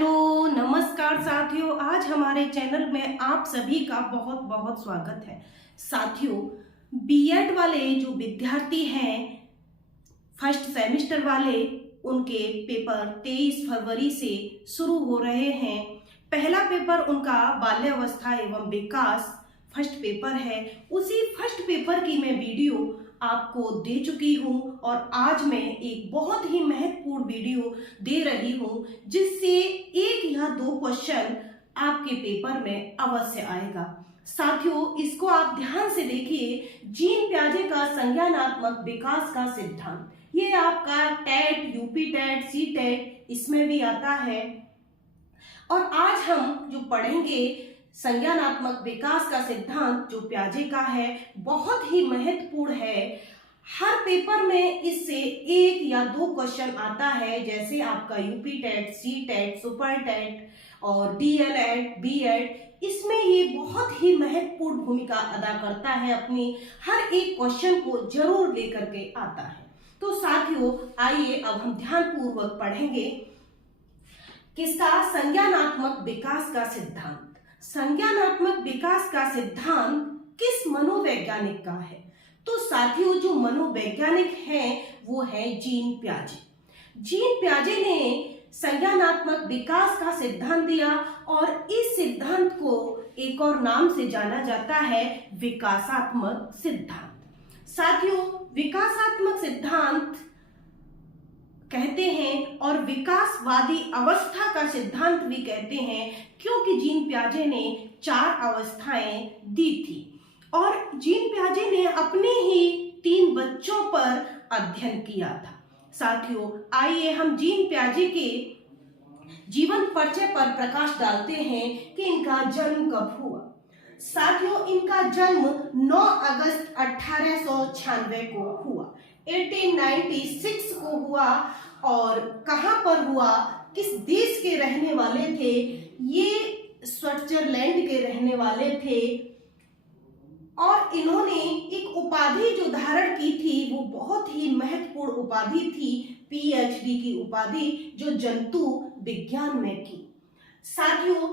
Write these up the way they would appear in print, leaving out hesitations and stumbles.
Hello नमस्कार साथियों, आज हमारे चैनल में आप सभी का बहुत बहुत स्वागत है। साथियों, बीएड वाले जो विद्यार्थी हैं फर्स्ट सेमेस्टर वाले, उनके पेपर 23 फरवरी से शुरू हो रहे हैं। पहला पेपर उनका बाल्यावस्था एवं विकास फर्स्ट पेपर है। उसी फर्स्ट पेपर की मैं वीडियो आपको दे चुकी हूं और आज मैं एक बहुत ही महत्वपूर्ण वीडियो दे रही हूं जिससे एक या दो क्वेश्चन आपके पेपर में अवश्य आएगा। साथियों, इसको आप ध्यान से देखिए। जीन पियाजे का संज्ञानात्मक विकास का सिद्धांत, ये आपका TET, UP TET, C TET इसमें भी आता है। और आज हम जो पढ़ेंगे संज्ञानात्मक विकास का सिद्धांत जो पियाजे का है, बहुत ही महत्वपूर्ण है। हर पेपर में इससे एक या दो क्वेश्चन आता है, जैसे आपका UP TET, C TET, super TET और डीएलएड, बीएड, इसमें ये बहुत ही महत्वपूर्ण भूमिका अदा करता है। अपनी हर एक क्वेश्चन को जरूर लेकर के आता है। तो साथियों, आइए अब हम ध्यानपूर्वक पढ़ेंगे किसका, संज्ञानात्मक विकास का सिद्धांत। संज्ञानात्मक विकास का सिद्धांत किस मनोवैज्ञानिक का है? तो साथियों, जो मनोवैज्ञानिक हैं वो है जीन पियाजे। जीन पियाजे ने संज्ञानात्मक विकास का सिद्धांत दिया और इस सिद्धांत को एक और नाम से जाना जाता है विकासात्मक सिद्धांत। साथियों, विकासात्मक सिद्धांत कहते हैं और विकासवादी अवस्था का सिद्धांत भी कहते हैं, क्योंकि जीन पियाजे ने 4 अवस्थाएं दी थी और जीन पियाजे ने अपने ही 3 बच्चों पर अध्ययन किया था। साथियों, आइए हम जीन पियाजे के जीवन परिचय पर प्रकाश डालते हैं कि इनका जन्म कब हुआ। साथियों, इनका जन्म 9 अगस्त 1896 को हुआ, 1896 को हुआ। और कहां पर हुआ, किस देश के रहने वाले थे? ये स्विट्जरलैंड के रहने वाले थे। और इन्होंने एक उपाधि जो धारण की थी वो बहुत ही महत्वपूर्ण उपाधि थी, पीएचडी की उपाधि, जो जंतु विज्ञान में की। साथियों,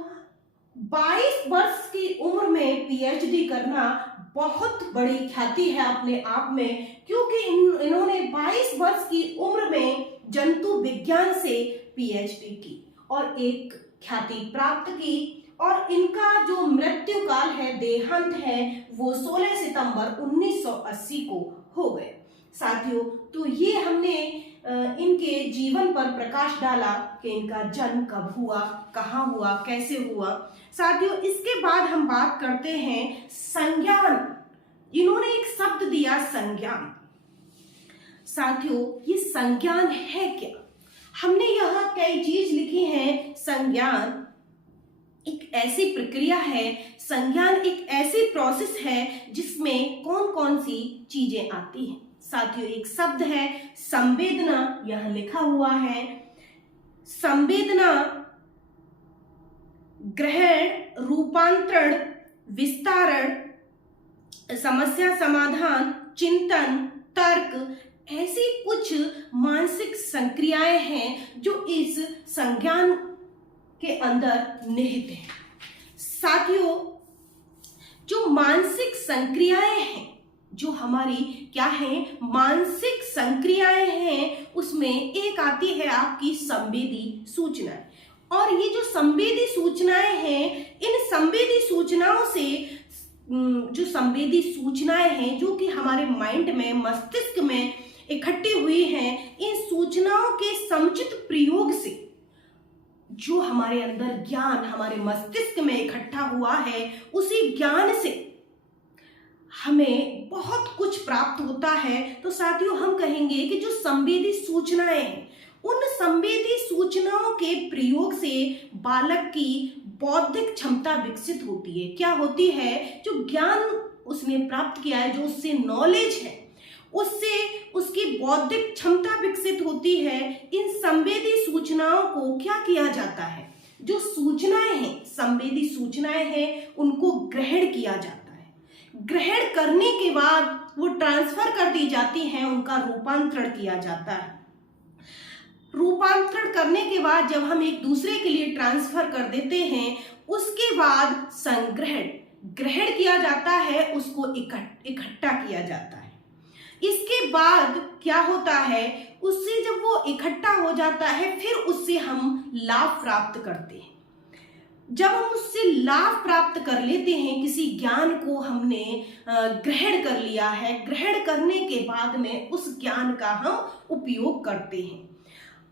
22 वर्ष की उम्र में पीएचडी करना बहुत बड़ी ख्याति है अपने आप में, क्योंकि इन्होंने 22 वर्ष की उम्र में जंतु विज्ञान से पीएचडी की और एक ख्याति प्राप्त की। और इनका जो मृत्यु काल है, देहांत है, वो 16 सितंबर 1980 को हो गए। साथियों, तो ये हमने इनके जीवन पर प्रकाश डाला कि इनका जन्म कब हुआ, कहाँ हुआ, कैसे हुआ। साथियों, इसके बाद हम बात करते हैं संज्ञान। इन्होंने एक शब्द दिया, संज्ञान। साथियों, ये संज्ञान है क्या? हमने यहाँ कई चीज लिखी है। संज्ञान एक ऐसी प्रक्रिया है, संज्ञान एक ऐसी प्रोसेस है जिसमें कौन कौन सी चीजें आती हैं। साथियों, एक शब्द है संवेदना, यह लिखा हुआ है। संवेदना ग्रहण, रूपांतरण, विस्तारण, समस्या समाधान, चिंतन, तर्क, ऐसी कुछ मानसिक संक्रियाएं हैं जो इस संज्ञान के अंदर निहित है। साथियों, जो मानसिक संक्रियाएं हैं, जो हमारी क्या है, मानसिक संक्रियाएं हैं, उसमें एक आती है आपकी संवेदी सूचनाएं। और ये जो संवेदी सूचनाएं हैं, इन संवेदी सूचनाओं से जो संवेदी सूचनाएं हैं जो कि हमारे माइंड में, मस्तिष्क में इकट्ठी हुई हैं, इन सूचनाओं के समुचित प्रयोग से जो हमारे अंदर ज्ञान हमारे मस्तिष्क में इकट्ठा हुआ है, उसी ज्ञान से हमें बहुत कुछ प्राप्त होता है। तो साथियों, हम कहेंगे कि जो संवेदी सूचनाएं हैं, उन संवेदी सूचनाओं के प्रयोग से बालक की बौद्धिक क्षमता विकसित होती है। क्या होती है? जो ज्ञान उसने प्राप्त किया है, जो उससे नॉलेज है, उससे उसकी बौद्धिक क्षमता विकसित होती है। इन संवेदी सूचनाओं को क्या किया जाता है? जो सूचनाएं हैं, संवेदी सूचनाएं हैं, उनको ग्रहण किया जाता है। ग्रहण करने के बाद वो ट्रांसफर कर दी जाती हैं, उनका रूपांतरण किया जाता है। रूपांतरण करने के बाद जब हम एक दूसरे के लिए ट्रांसफर कर देते हैं, उसके बाद संग्रहण, ग्रहण किया जाता है, उसको इकट्ठा किया जाता है। इसके बाद क्या होता है, उससे जब वो इकट्ठा हो जाता है फिर उससे हम लाभ प्राप्त करते हैं। जब हम उससे लाभ प्राप्त कर लेते हैं, किसी ज्ञान को हमने ग्रहण कर लिया है, ग्रहण करने के बाद में उस ज्ञान का हम उपयोग करते हैं।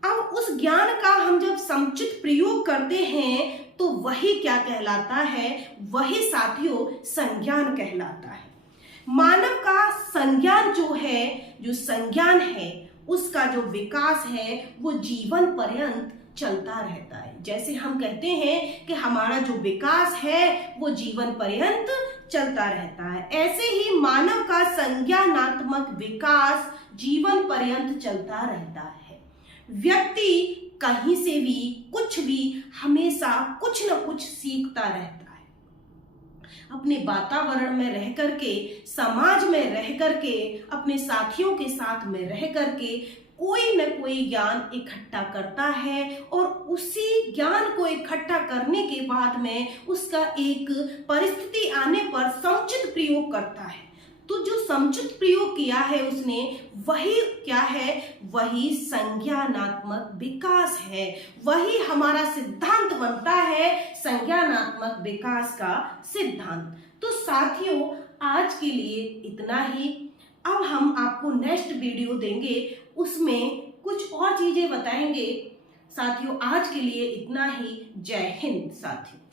अब उस ज्ञान का हम जब समुचित प्रयोग करते हैं तो वही क्या कहलाता है, वही साथियों संज्ञान कहलाता है। मानव का संज्ञान जो है, जो संज्ञान है, उसका जो विकास है वो जीवन पर्यंत चलता रहता है। जैसे हम कहते हैं कि हमारा जो विकास है वो जीवन पर्यंत चलता रहता है, ऐसे ही मानव का संज्ञानात्मक विकास जीवन पर्यंत चलता रहता है। व्यक्ति कहीं से भी कुछ भी हमेशा कुछ न कुछ सीखता रहता है। अपने वातावरण में रह करके, समाज में रह करके, अपने साथियों के साथ में रह करके कोई न कोई ज्ञान इकट्ठा करता है और उसी ज्ञान को इकट्ठा करने के बाद में उसका एक परिस्थिति आने पर समुचित प्रयोग करता है। तो जो समुचित प्रयोग किया है उसने, वही क्या है, वही संज्ञानात्मक विकास है, वही हमारा सिद्धांत बनता है, संज्ञानात्मक विकास का सिद्धांत। तो साथियों आज के लिए इतना ही। अब हम आपको नेक्स्ट वीडियो देंगे, उसमें कुछ और चीजें बताएंगे। साथियों आज के लिए इतना ही। जय हिंद साथियों।